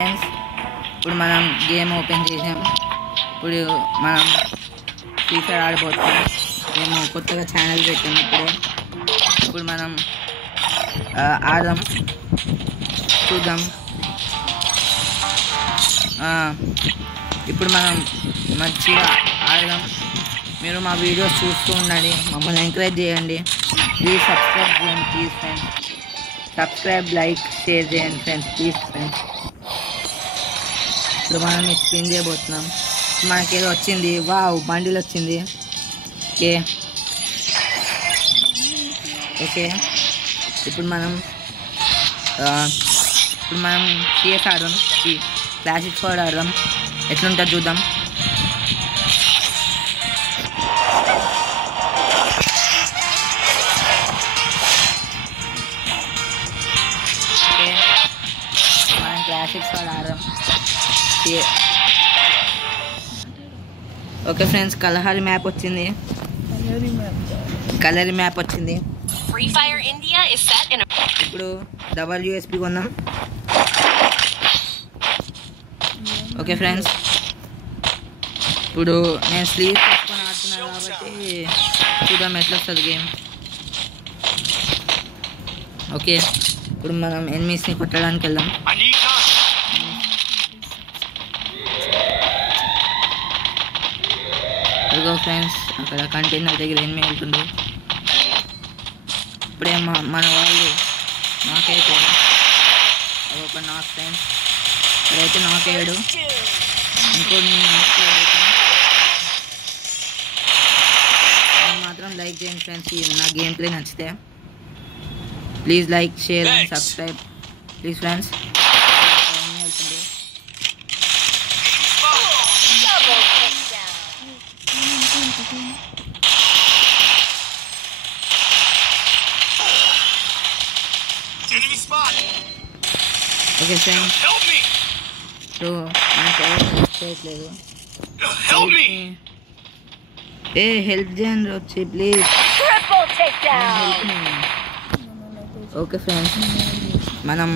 Friends ఇప్పుడు మనం game open చేసాం. ఇప్పుడు మనం ఫ్రీ ఫైర్ ఆడిపోతాం. మేము కొత్తగా ఛానల్ పెట్టాం. ఇప్పుడు మనం ఆడదాం, చూద్దాం. ఇప్పుడు మనం మంచిగా ఆడదాం. మీరు మా వీడియోస్ చూస్తూ ఉండండి, మమ్మల్ని ఎంకరేజ్ చేయండి. ప్లీజ్ సబ్స్క్రైబ్ చేయండి please friends. Subscribe, like, share చేయండి ఫ్రెండ్స్ ప్లీజ్ ఫ్రెండ్స్. ఇప్పుడు మనం స్పిన్ చేయబోతున్నాం. మనకి ఏదో వచ్చింది, వావ్ బండిల్ వచ్చింది. ఓకే ఓకే ఇప్పుడు మనం CS ఆడదాం, క్లాసిక్ స్క్వాడ్ ఆడదాం. ఎట్లుంటుందో చూద్దాం. ఓకే మనం క్లాసిక్ స్క్వాడ్ ఆడదాం. ఓకే ఫ్రెండ్స్, కలహారి మ్యాప్ వచ్చింది. కలర్ మ్యాప్ వచ్చింది. Free Fire India is set in a... ఇప్పుడు WSP కొన్నాం. ఓకే ఫ్రెండ్స్, ఇప్పుడు నేను స్లీప్ తీసుకొని ఆడుతున్నాను కాబట్టి చూద్దాం ఎట్లా వస్తుంది గేమ్. ఓకే ఇప్పుడు మనం ఎనిమీస్ని కొట్టడానికి వెళ్దాం. అదిగో ఫ్రెండ్స్, అక్కడ కంటైనర్ దగ్గర ఎనిమీ వెళ్తుంది. ఇప్పుడే మన వాళ్ళు నాకైపోయాడు. ఒక నాక్ ఫ్రెండ్స్, ఇక్కడైతే నాకయ్యాడు. ఇంకోటి మాత్రం లైక్ చేయండి ఫ్రెండ్స్. నా గేమ్ ప్లే నచ్చితే please like, share and subscribe please friends. Okay friends, ఇప్పుడు మనకి ఎవరు చేయట్లేదు. హెల్ప్ చేయండి వచ్చి ప్లీజ్. ఓకే ఫ్రెండ్స్, మనం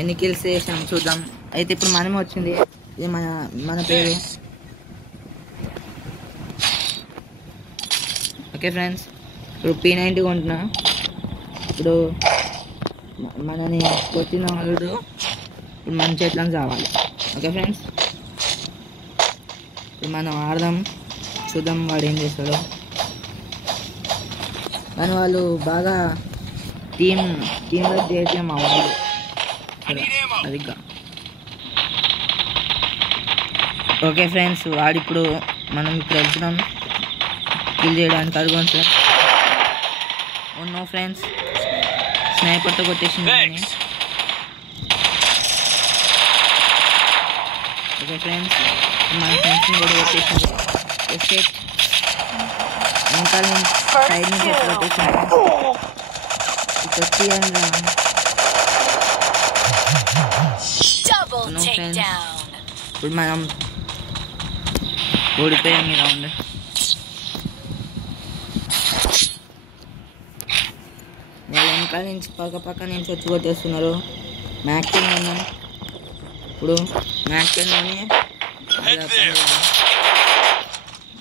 ఎన్ని కిల్స్ చేసాం చూద్దాం. అయితే ఇప్పుడు మనమే వచ్చింది. ఇది మన పేరు. ఓకే ఫ్రెండ్స్, ఇప్పుడు P90 కొంటున్నా. ఇప్పుడు మనని కొట్టిన వాళ్ళు ఇప్పుడు మన చేతులను చావాలి. ఓకే ఫ్రెండ్స్, ఇప్పుడు మనం ఆడదాం, చూద్దాం వాడు ఏం చేస్తాడో. కానీ వాళ్ళు బాగా టీం వర్క్ చేసే మా వాళ్ళు సరిగ్గా. ఓకే ఫ్రెండ్స్, వాడిప్పుడు మనం ఇప్పుడు వెళ్తున్నాం కిల్ చేయడానికి. అడుగుతాం సార్. నో ఫ్రెండ్స్, స్నైపర్తో కొట్టేసింది. ఓకే ఫ్రెండ్స్, మన ఫ్రెండ్స్ని కూడా కొట్టేసింది. ఎస్కేప్ ఇంకా సైడ్ నుంచి కొట్టేసింది. నో ఫ్రెండ్స్, ఇప్పుడు మనం ఓడిపోయాం ఈ రౌండ్. వాళ్ళు వెనకాల నుంచి పక్క నుంచి వచ్చి కొట్టేస్తున్నారు. మ్యాక్టెన్ ఉన్నాం. ఇప్పుడు మ్యాక్టెన్లోనే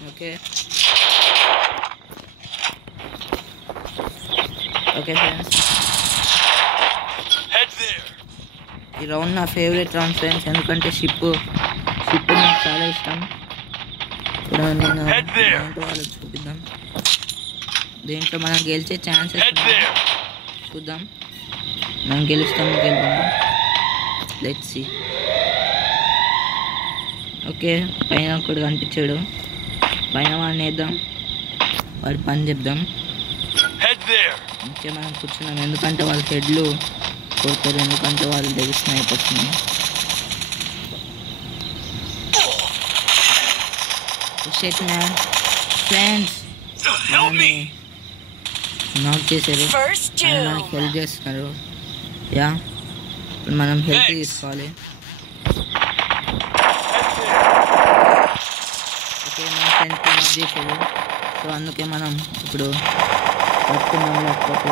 ఓకే ఓకే ఫ్రెండ్స్, ఈ రౌండ్ నా ఫేవరెట్ రౌండ్ ఫ్రెండ్స్. ఎందుకంటే షిప్ నాకు చాలా ఇష్టం. ఇప్పుడు నేను వాళ్ళకి చూపిద్దాం. దీంట్లో మనం గెలిచే ఛాన్సెస్ చూద్దాం. మనం గెలుస్తాము లెట్స్ సీ. ఓకే, పైన ఒకడు కనిపించాడు. పైన వాడిని వేద్దాం, వాడి పని చెప్దాం. ఇంకా మనం కూర్చున్నాం, ఎందుకంటే వాళ్ళ హెడ్లు కొడతారు. ఎందుకంటే వాళ్ళు తెలిసిన అయిపోతుంది. ఫ్రెండ్స్ నాక్ చేశారు, మనకి హెల్ప్ చేస్తున్నారు. యా, ఇప్పుడు మనం హెల్ప్ తీసుకోవాలి. ఓకే, మన ఫ్రెండ్స్ నాక్ చేశారు. సో అందుకే మనం ఇప్పుడు పట్టుకున్నాం, లేకపోతే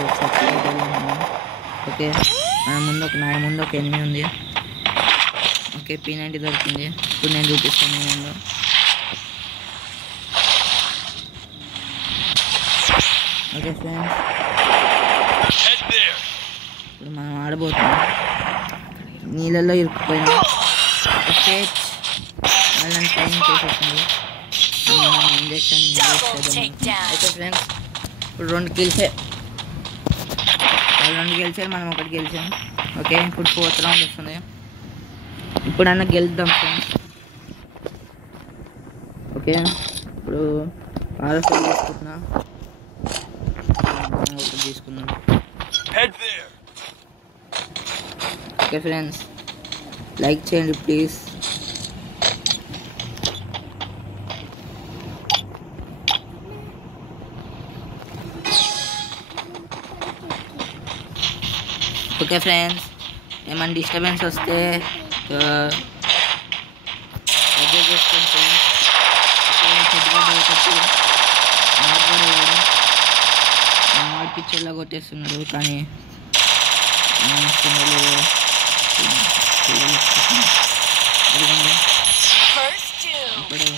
ఓకే, నా ముందు ఒక ఎనిమిది ఉంది. ఓకే P90 దొరికింది. ఇప్పుడు నేను చూపిస్తాను నేను. ఓకే ఫ్రెండ్స్ ఇప్పుడు మనం ఆడబోతున్నాం. నీళ్ళల్లో ఇరుక్కుపోయినా ఓకే వాళ్ళని టైం చేసేసింది. ఇంజెక్షన్ ఓకే ఫ్రెండ్స్ ఇప్పుడు 2 గెలిచే వాళ్ళు 2 గెలిచారు, మనం 1 గెలిచాం. ఓకే ఇప్పుడు 4th రౌండ్ వస్తుంది. ఇప్పుడన్నా గెలుద్దాం ఫ్రెండ్స్. ఓకే ఇప్పుడు ఆర్ఎస్ఎల్ తీసుకుంటున్నా, తీసుకున్నాం. ఓకే ఫ్రెండ్స్ లైక్ చేయండి ప్లీజ్. ఓకే ఫ్రెండ్స్ ఏమైనా డిస్టర్బెన్స్ వస్తే అడ్జస్ట్ చేసుకోండి ఫ్రెండ్స్. పిక్చర్లా కొట్టేస్తున్నాడు కానీ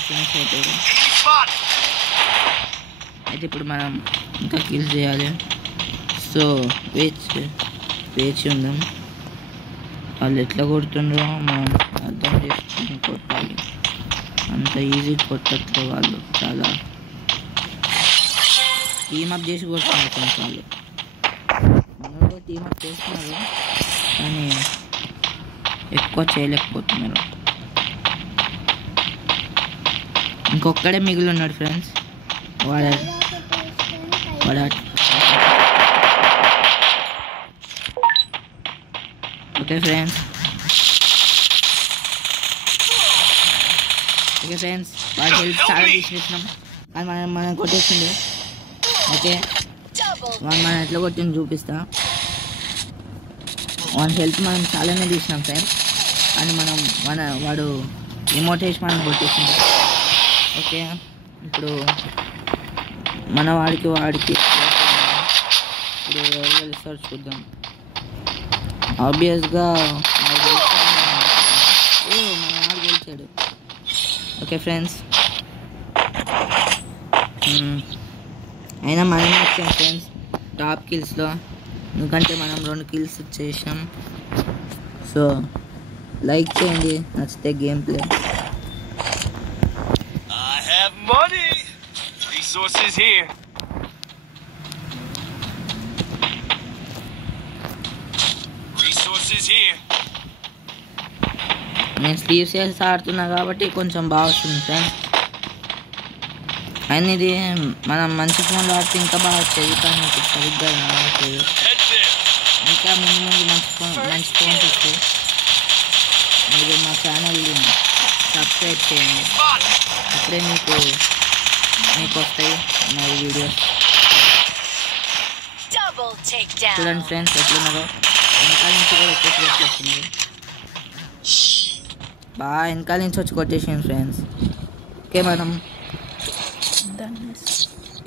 ఫినిష్ అవుతాడు. అయితే ఇప్పుడు మనం ఇంకా కిల్ చేయాలి. సో వేచి ఉందాం. వాళ్ళు ఎట్లా కొడుతుండ్రో మనం అర్థం చేసుకుని కొట్టాలి. అంత ఈజీ కొట్టట్లే వాళ్ళు, చాలా టీమప్ చేసి కొడుతున్నారు ఫ్రెండ్స్. వాళ్ళు మనలో టీమప్ చేస్తున్నారు కానీ ఎక్కువ చేయలేకపోతున్నారు. ఇంకొక్కడే మిగిలి ఉన్నాడు ఫ్రెండ్స్. వాడ ఓకే ఫ్రెండ్స్ వాడి హెల్ప్ చాలా తీసేసినాం కానీ మనం కొట్టేసింది. ఓకే మనం ఎట్లా కొట్టింది చూపిస్తా. వాడి హెల్ప్ మనం చాలానే తీసినాం ఫ్రెండ్స్ కానీ వాడు ఎమోట్ వేసి మనం కొట్టేసింది. ఓకే ఇప్పుడు మన వాడికి ఇప్పుడు ఎవరు గెలుస్తారో చూద్దాం. ఆబ్వియస్గా మన వాడు గెలిచాడు. ఓకే ఫ్రెండ్స్ అయినా మనమే వచ్చాం ఫ్రెండ్స్ టాప్ కిల్స్లో, ఎందుకంటే మనం 2 కిల్స్ చేసాం. సో లైక్ చేయండి నచ్చితే గేమ్ ప్లే. నేను స్లీవ్స్ వేసి ఆడుతున్నా కాబట్టి కొంచెం బాగా వస్తుంది ఫ్రెండ్స్. అండ్ ఇది మనం మంచి ఫోన్లో ఆడితే ఇంకా బాగా వచ్చేది కానీ ఇప్పుడు సరిగ్గా రావట్లేదు. ఇంకా ముందు మంచి ఫోన్స్ వస్తాయి. మీరు మా ఛానల్ని సబ్స్క్రైబ్ చేయండి, అప్పుడే మీకు వస్తాయి మా వీడియోస్. చూడండి ఫ్రెండ్స్ ఎట్లున్నారో, వెనకాల నుంచి కూడా వచ్చేస్తున్నారు. బాగా వెనకాల నుంచి వచ్చి కొట్టేసాను ఫ్రెండ్స్. ఓకే మనం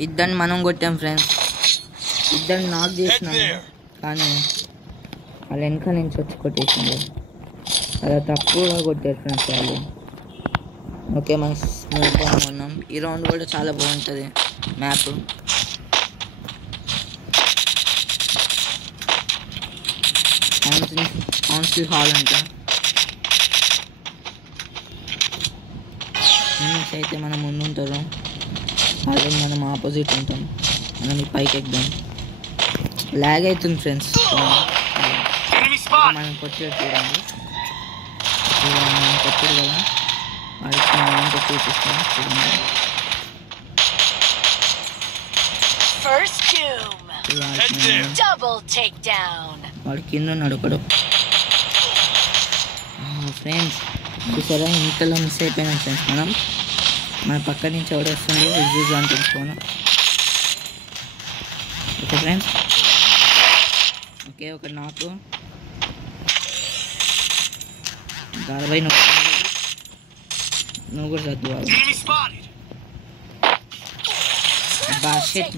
ఇద్దరిని మనం కొట్టాం ఫ్రెండ్స్. ఇద్దరిని నాక్ చేసినాము కానీ వాళ్ళ వెనకాల నుంచి వచ్చి కొట్టేసింది. అలా తక్కువగా కొట్టారు ఫ్రెండ్స్ వాళ్ళు. ఓకే మనం స్మూత్గా ఉన్నాం. ఈ రౌండ్ కూడా చాలా బాగుంటుంది మ్యాప్. కౌన్సిల్ హాల్ అంట. అయితే మనం ముందు ఉంటారు, అదే మనం ఆపోజిట్ ఉంటాం. మనం ఈ పైకి ఎక్కుదాం. లాగ్ అవుతుంది ఫ్రెండ్స్. మనం కొట్టేది చూడండి, మనం కొట్టేది కదా వాడికి మనం కొట్టి చూపిస్తాం చూడండి. వాడు కింద ఉన్నాడు ఒకడు ఫ్రెండ్స్. చూసారా ఇంతలో మిస్ అయిపోయినాం ఫ్రెండ్స్. మన పక్క నుంచి ఎవడు వస్తుంది విజూజ్ అంటుంది ఫోన్. ఓకే ఫ్రెండ్స్ ఓకే ఒక నాకు 40 నువ్వు కూడా చదువు బాషెట్.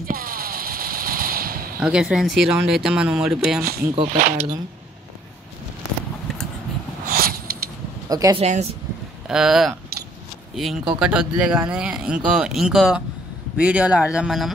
ఓకే ఫ్రెండ్స్ ఈ రౌండ్ అయితే మనం ఓడిపోయాం. ఇంకొకటి ఆడదాం. ఓకే ఫ్రెండ్స్, ఇంకొకటి వద్దులే కానీ ఇంకో వీడియోలో ఆడదాం మనం.